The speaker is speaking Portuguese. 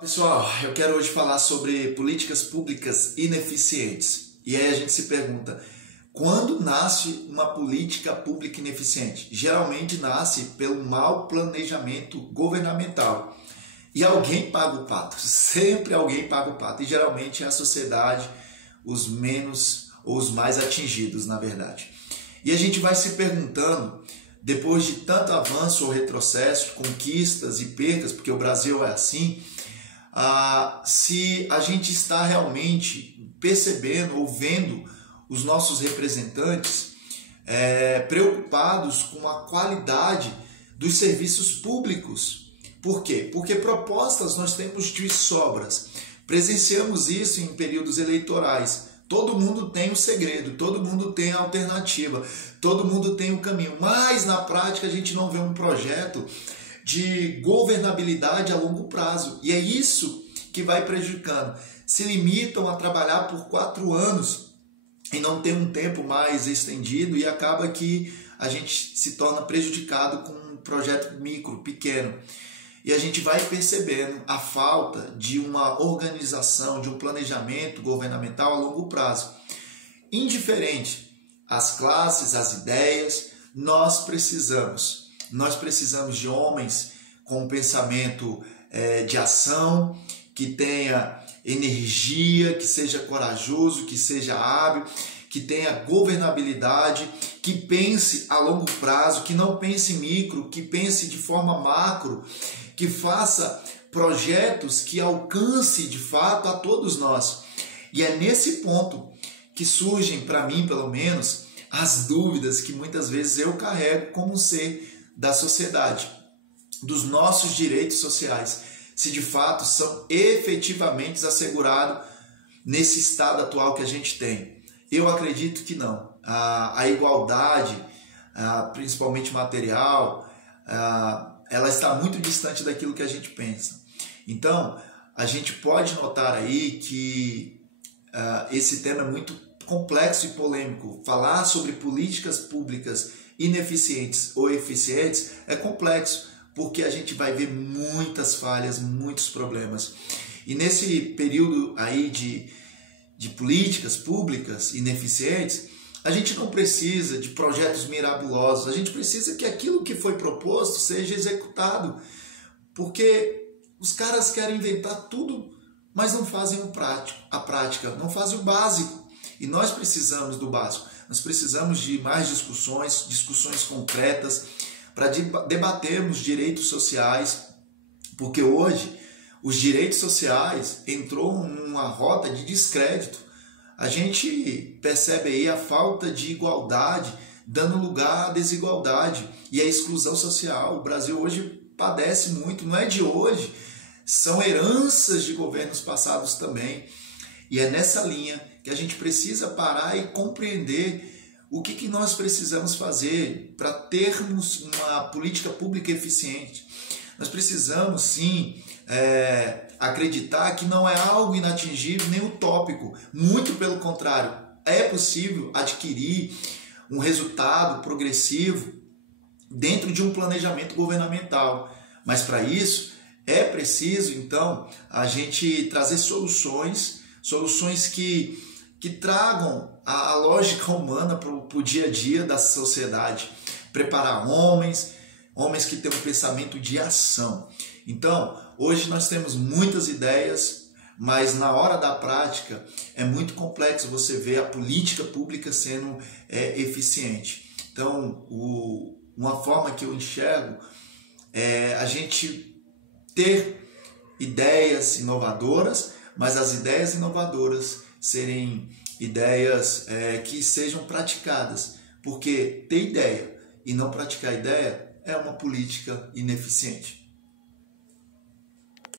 Pessoal, eu quero hoje falar sobre políticas públicas ineficientes. E aí a gente se pergunta, quando nasce uma política pública ineficiente? Geralmente nasce pelo mau planejamento governamental. E alguém paga o pato, sempre alguém paga o pato. E geralmente é a sociedade, os menos ou os mais atingidos, na verdade. E a gente vai se perguntando, depois de tanto avanço ou retrocesso, conquistas e perdas, porque o Brasil é assim, se a gente está realmente percebendo ou vendo os nossos representantes preocupados com a qualidade dos serviços públicos. Por quê? Porque propostas nós temos de sobras. Presenciamos isso em períodos eleitorais. Todo mundo tem um segredo, todo mundo tem a alternativa, todo mundo tem um caminho, mas na prática a gente não vê um projeto de governabilidade a longo prazo. E é isso que vai prejudicando. Se limitam a trabalhar por 4 anos e não tem um tempo mais estendido e acaba que a gente se torna prejudicado com um projeto micro, pequeno. E a gente vai percebendo a falta de uma organização, de um planejamento governamental a longo prazo. Indiferente às classes, às ideias, nós precisamos de homens com um pensamento de ação, que tenha energia, que seja corajoso, que seja hábil, que tenha governabilidade, que pense a longo prazo, que não pense micro, que pense de forma macro, que faça projetos que alcance de fato a todos nós. E é nesse ponto que surgem, para mim pelo menos, as dúvidas que muitas vezes eu carrego como um ser da sociedade, dos nossos direitos sociais, se de fato são efetivamente assegurados nesse estado atual que a gente tem. Eu acredito que não. A igualdade, principalmente material, ela está muito distante daquilo que a gente pensa. Então, a gente pode notar aí que esse tema é muito complexo e polêmico. Falar sobre políticas públicas ineficientes ou eficientes é complexo, porque a gente vai ver muitas falhas, muitos problemas. E nesse período aí de políticas públicas ineficientes, a gente não precisa de projetos mirabolantes, a gente precisa que aquilo que foi proposto seja executado, porque os caras querem inventar tudo, mas não fazem a prática, não fazem o básico. E nós precisamos do básico, nós precisamos de mais discussões concretas, para debatermos direitos sociais, porque hoje os direitos sociais entrou numa rota de descrédito. A gente percebe aí a falta de igualdade dando lugar à desigualdade e à exclusão social. O Brasil hoje padece muito, não é de hoje, são heranças de governos passados também. E é nessa linha que a gente precisa parar e compreender o que nós precisamos fazer para termos uma política pública eficiente. Nós precisamos, sim, acreditar que não é algo inatingível nem utópico. Muito pelo contrário, é possível adquirir um resultado progressivo dentro de um planejamento governamental. Mas para isso é preciso, então, a gente trazer soluções que tragam a lógica humana para o dia a dia da sociedade. Preparar homens que têm um pensamento de ação. Então, hoje nós temos muitas ideias, mas na hora da prática é muito complexo você ver a política pública sendo eficiente. Então, uma forma que eu enxergo é a gente ter ideias inovadoras, mas as ideias inovadoras serem ideias que sejam praticadas, porque ter ideia e não praticar ideia é uma política ineficiente.